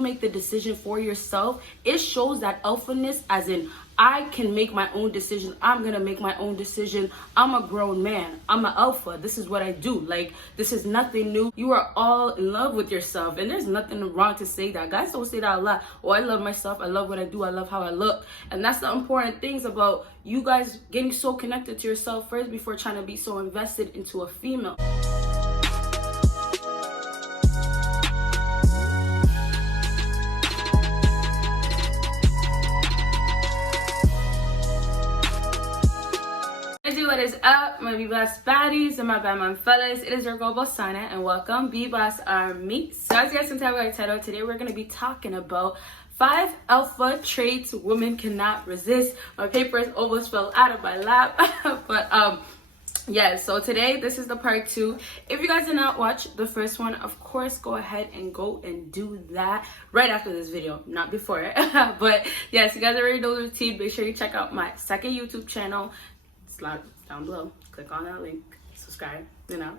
make the decision for yourself, it shows that alphaness, as in I can make my own decision. I'm gonna make my own decision. I'm a grown man. I'm an alpha. This is what I do. Like, this is nothing new. You are all in love with yourself, and there's nothing wrong to say that. Guys don't say that a lot. Oh, I love myself. I love what I do. I love how I look. And that's the important things about you guys getting so connected to yourself first before trying to be so invested into a female. What is up, my BBossBaddies and my bad man fellas? It is your girl Bosana, and welcome BBossArmy. So as you guys can tell by the title, today we're going to be talking about 5 alpha traits women cannot resist. My papers almost fell out of my lap, but yeah, so today this is the part 2. If you guys did not watch the first one, of course go ahead and go and do that right after this video, not before it. But yes, you guys already know the routine. Make sure you check out my second YouTube channel. It's down below. Click on that link, subscribe, you know.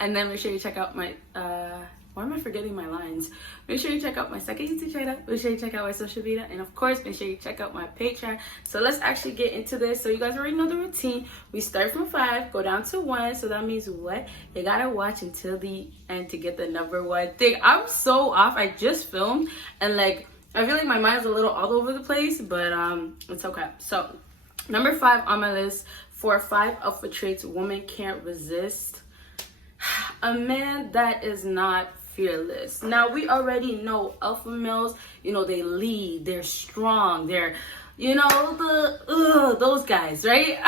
And then make sure you check out my why am I forgetting my lines? Make sure you check out my second YouTube channel. Make sure you check out my social media, and of course make sure you check out my Patreon. So let's actually get into this. So you guys already know the routine. We start from 5, go down to 1. So that means what? You gotta watch until the end to get the number 1 thing. I'm so off. I just filmed, and like I feel like my mind's a little all over the place, but it's okay. So number 5 on my list for 5 alpha traits women can't resist: a man that is not fearless. Now we already know alpha males, you know, they lead, they're strong, they're, you know, those guys, right?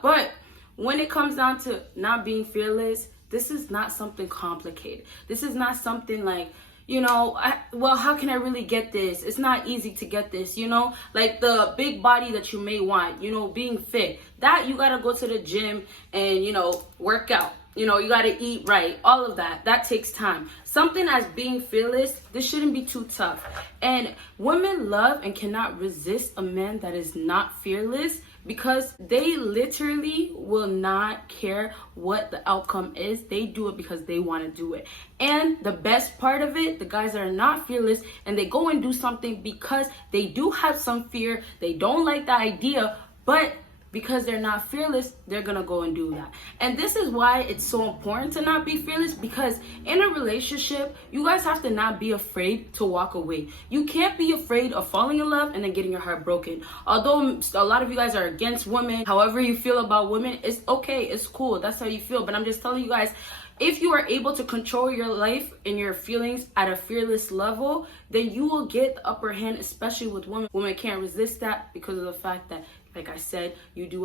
But when it comes down to not being fearless, this is not something complicated. This is not something like, you know, well, how can I really get this? It's not easy to get this, you know, like the big body that you may want, you know, being fit, that you gotta go to the gym and, you know, work out. You know, you gotta eat right, all of that. That takes time. Something as being fearless, this shouldn't be too tough. And women love and cannot resist a man that is not fearless, because they literally will not care what the outcome is. They do it because they want to do it. And the best part of it, the guys that are not fearless and they go and do something because they do have some fear, they don't like the idea, but because they're not fearless, they're gonna go and do that. And this is why it's so important to not be fearless, because in a relationship, you guys have to not be afraid to walk away. You can't be afraid of falling in love and then getting your heart broken. Although a lot of you guys are against women, however you feel about women, it's okay, it's cool, that's how you feel. But I'm just telling you guys, if you are able to control your life and your feelings at a fearless level, then you will get the upper hand, especially with women. Women can't resist that because of the fact that, like I said, you do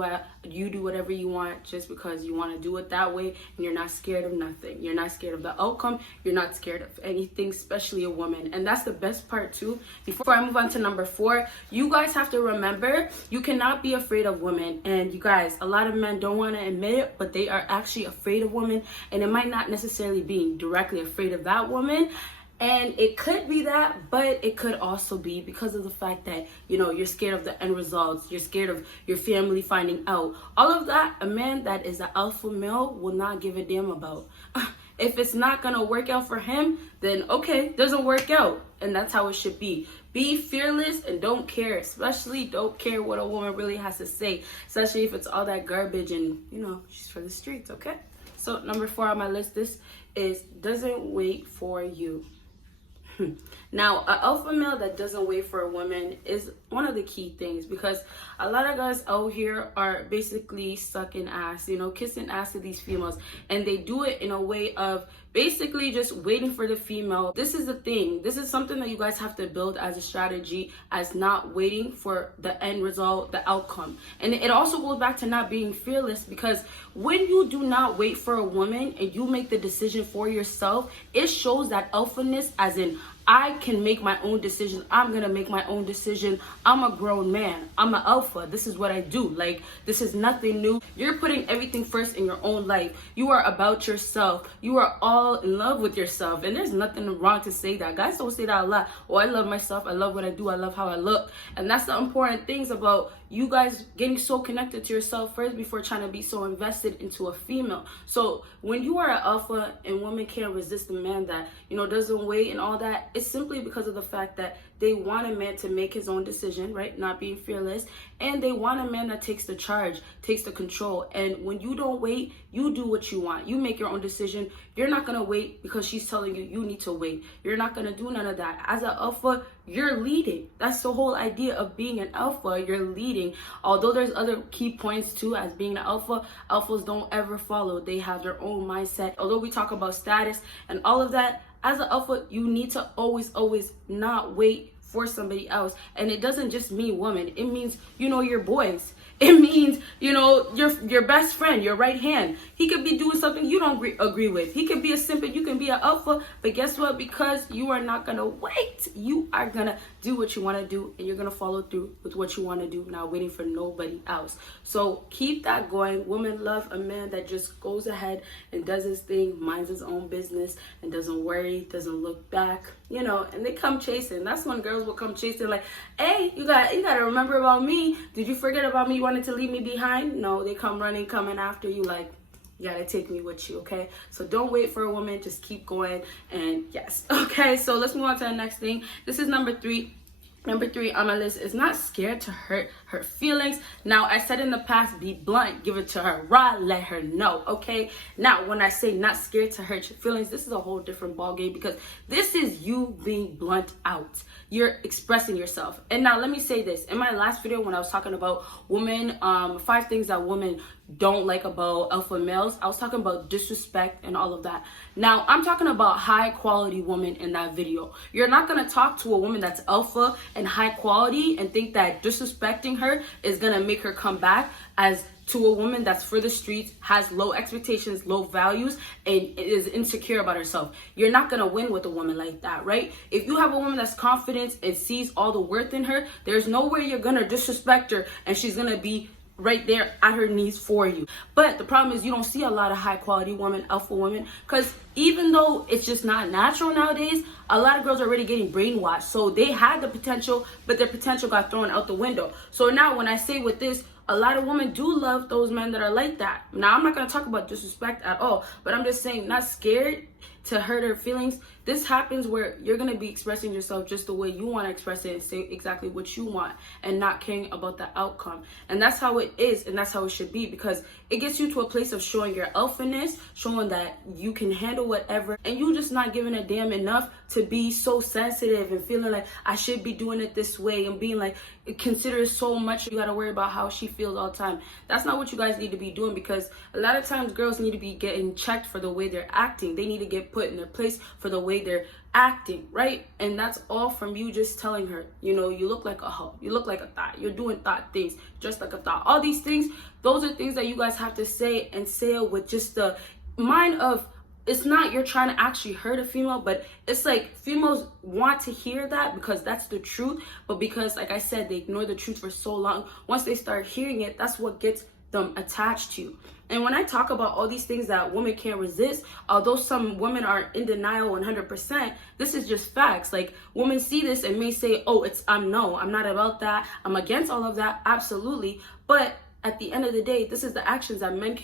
whatever you want just because you want to do it that way, and you're not scared of nothing. You're not scared of the outcome. You're not scared of anything, especially a woman. And that's the best part too. Before I move on to number 4, you guys have to remember, you cannot be afraid of women. And you guys, a lot of men don't want to admit it, but they are actually afraid of women. And it might not necessarily be directly afraid of that woman. And it could be that, but it could also be because of the fact that, you know, you're scared of the end results. You're scared of your family finding out. All of that, a man that is an alpha male will not give a damn about. If it's not going to work out for him, then okay, doesn't work out. And that's how it should be. Be fearless and don't care. Especially don't care what a woman really has to say. Especially if it's all that garbage and, you know, she's for the streets, okay? So number 4 on my list, this is doesn't wait for you. Now, an alpha male that doesn't wait for a woman is one of the key things, because a lot of guys out here are basically sucking ass, you know, kissing ass to these females, and they do it in a way of basically just waiting for the female. This is the thing. This is something that you guys have to build as a strategy, as not waiting for the end result, the outcome. And it also goes back to not being fearless, because when you do not wait for a woman and you make the decision for yourself, it shows that alphaness, as in I can make my own decision. I'm gonna make my own decision. I'm a grown man. I'm an alpha. This is what I do. Like, this is nothing new. You're putting everything first in your own life. You are about yourself. You are all in love with yourself. And there's nothing wrong to say that. Guys don't say that a lot. Oh, I love myself. I love what I do. I love how I look. And that's the important things about you guys getting so connected to yourself first before trying to be so invested into a female. So when you are an alpha and women can't resist a man that, you know, doesn't wait and all that, it's simply because of the fact that they want a man to make his own decision, right? Not being fearless. And they want a man that takes the charge, takes the control. And when you don't wait, you do what you want. You make your own decision. You're not going to wait because she's telling you you need to wait. You're not going to do none of that. As an alpha, you're leading. That's the whole idea of being an alpha. You're leading. Although there's other key points too as being an alpha, alphas don't ever follow. They have their own mindset. Although we talk about status and all of that, as an alpha, you need to always not wait for somebody else. And it doesn't just mean women. It means, your boys. It means, your best friend, your right hand. He could be doing something you don't agree with. He could be a simp, you can be an alpha. But guess what? Because you are not going to wait. You are going to do what you want to do. And you're going to follow through with what you want to do, not waiting for nobody else. So keep that going. Women love a man that just goes ahead and does his thing, minds his own business, and doesn't worry, doesn't look back, and they come chasing. That's when girls will come chasing like, hey, you got to remember about me. Did you forget about me? You wanted to leave me behind? No, they come running, coming after you like, you gotta take me with you, okay? So don't wait for a woman, just keep going. And yes, okay, so let's move on to the next thing. This is number 3. Number 3 on my list is not scared to hurt her feelings. Now, I said in the past, be blunt, give it to her raw, let her know, okay? Now, when I say not scared to hurt your feelings, this is a whole different ballgame because this is you being blunt out. You're expressing yourself. And now, let me say this. In my last video, when I was talking about women, 5 things that women don't like about alpha males, I was talking about disrespect and all of that. Now, I'm talking about high quality women in that video. You're not going to talk to a woman that's alpha and high quality and think that disrespecting her is going to make her come back as to a woman that's for the streets, has low expectations, low values, and is insecure about herself. You're not going to win with a woman like that, right? If you have a woman that's confident and sees all the worth in her, there's no way you're going to disrespect her and she's going to be right there at her knees for you. But the problem is you don't see a lot of high quality women, alpha women, because even though it's just not natural nowadays, a lot of girls are already getting brainwashed. So they had the potential, but their potential got thrown out the window. So now when I say with this, a lot of women do love those men that are like that. Now, I'm not going to talk about disrespect at all, but I'm just saying not scared to hurt her feelings. This happens where you're going to be expressing yourself just the way you want to express it and say exactly what you want and not caring about the outcome. And that's how it is, and that's how it should be, because it gets you to a place of showing your alphaness, showing that you can handle whatever, and you just not giving a damn enough to be so sensitive and feeling like I should be doing it this way and being like, consider it so much you got to worry about how she feels all the time. That's not what you guys need to be doing, because a lot of times girls need to be getting checked for the way they're acting. They need to get put in their place for the way they're acting, right? And that's all from you just telling her, you look like a hoe, you look like a thought, you're doing thought things, just like a thought. All these things, those are things that you guys have to say and say it with just the mind of, it's not you're trying to actually hurt a female, but it's like females want to hear that because that's the truth. But because, like I said, they ignore the truth for so long, once they start hearing it, that's what gets them attached to you. And when I talk about all these things that women can't resist, although some women are in denial 100%, this is just facts. Like, women see this and may say, oh, I'm not about that, I'm against all of that. Absolutely. But at the end of the day, this is the actions that men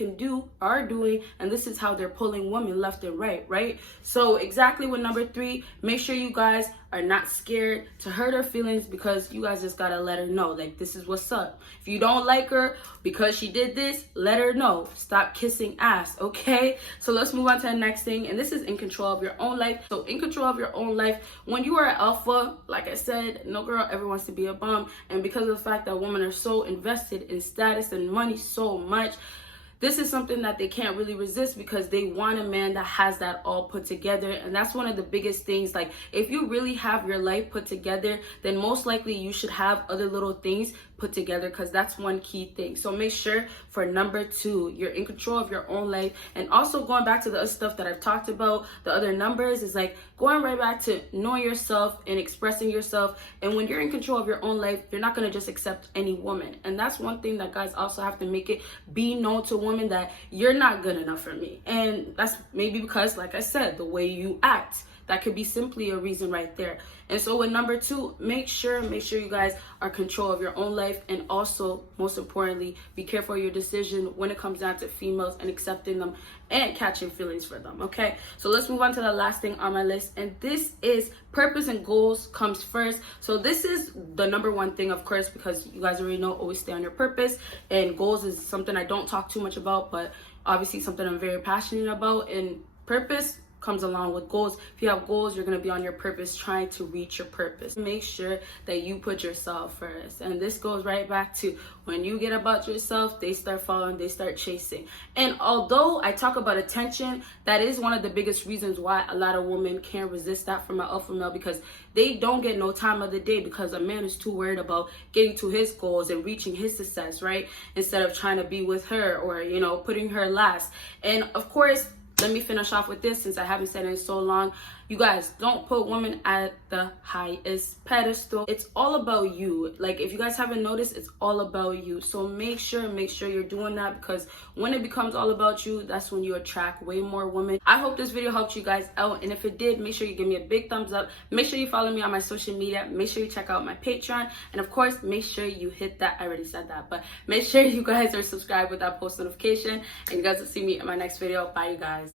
are doing, and this is how they're pulling women left and right? So exactly with number 3, make sure you guys are not scared to hurt her feelings, because you guys just gotta let her know, like, this is what's up. If you don't like her because she did this, let her know. Stop kissing ass, okay? So let's move on to the next thing, and this is in control of your own life. So in control of your own life, when you are an alpha, like I said, no girl ever wants to be a bum, and because of the fact that women are so invested in status and money so much, this is something that they can't really resist, because they want a man that has that all put together. And that's one of the biggest things. Like, if you really have your life put together, then most likely you should have other little things put together, because that's one key thing. So make sure for number 2, you're in control of your own life. And also going back to the other stuff that I've talked about, the other numbers, is like going right back to knowing yourself and expressing yourself. And when you're in control of your own life, you're not going to just accept any woman. And that's one thing that guys also have to make it be known to women, that you're not good enough for me. And that's maybe because, like I said, the way you act. that could be simply a reason right there. And so with number 2, make sure you guys are control of your own life, and also most importantly, be careful of your decision when it comes down to females and accepting them and catching feelings for them. Okay, so let's move on to the last thing on my list, and this is purpose and goals comes first. So this is the number 1 thing, of course, because you guys already know, always stay on your purpose, and goals is something I don't talk too much about, but obviously something I'm very passionate about. And purpose comes along with goals. If you have goals, you're going to be on your purpose, trying to reach your purpose. Make sure that you put yourself first. And this goes right back to when you get about yourself, they start following, they start chasing. And although I talk about attention, that is one of the biggest reasons why a lot of women can't resist that from an alpha male, because they don't get no time of the day, because a man is too worried about getting to his goals and reaching his success, right? Instead of trying to be with her, or, you know, putting her last. And of course, let me finish off with this, since I haven't said it in so long. You guys, don't put women at the highest pedestal. It's all about you. Like, if you guys haven't noticed, it's all about you. So make sure you're doing that, because when it becomes all about you, that's when you attract way more women. I hope this video helped you guys out, and if it did, make sure you give me a big thumbs up. Make sure you follow me on my social media. Make sure you check out my Patreon, and of course, make sure you hit that. I already said that, but make sure you guys are subscribed with that post notification, and you guys will see me in my next video. Bye, you guys.